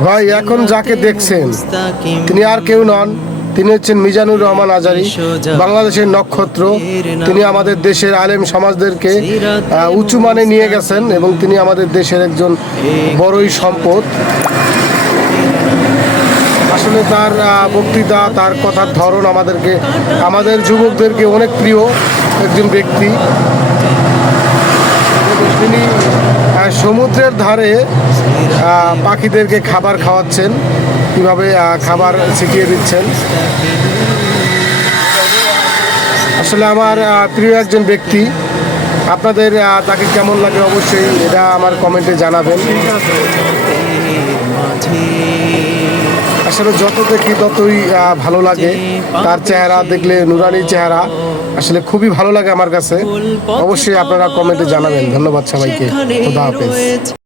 ভাই এখন যাকে দেখছেন তিনি আর কেউ নন, তিনি হচ্ছেন মিজানুর রহমান আজারী, বাংলাদেশের নক্ষত্র। তিনি আমাদের দেশের আলেম সমাজদেরকে উঁচু মানে নিয়ে গেছেন এবং তিনি আমাদের দেশের একজন বড়ই সম্পদ। আসলে তার বক্তৃতা, তার কথার ধরন আমাদের যুবকদেরকে অনেক প্রিয় একজন ব্যক্তি। তিনি সমুদ্রের ধারে পাখিদেরকে খাবার খাওয়াচ্ছেন, কীভাবে খাবার ছিটিয়ে দিচ্ছেন। আসলে আমার প্রিয় একজন ব্যক্তি। আপনাদের তাকে কেমন লাগে অবশ্যই এটা আমার কমেন্টে জানাবেন। আসলে যত দেখি ততই ভালো লাগে, তার চেহারা দেখলে নুরানি চেহারা, আসলে খুবই ভালো লাগে আমার কাছে। অবশ্যই আপনারা কমেন্টে জানাবেন। ধন্যবাদ সবাইকে, খোদা হাফেজ।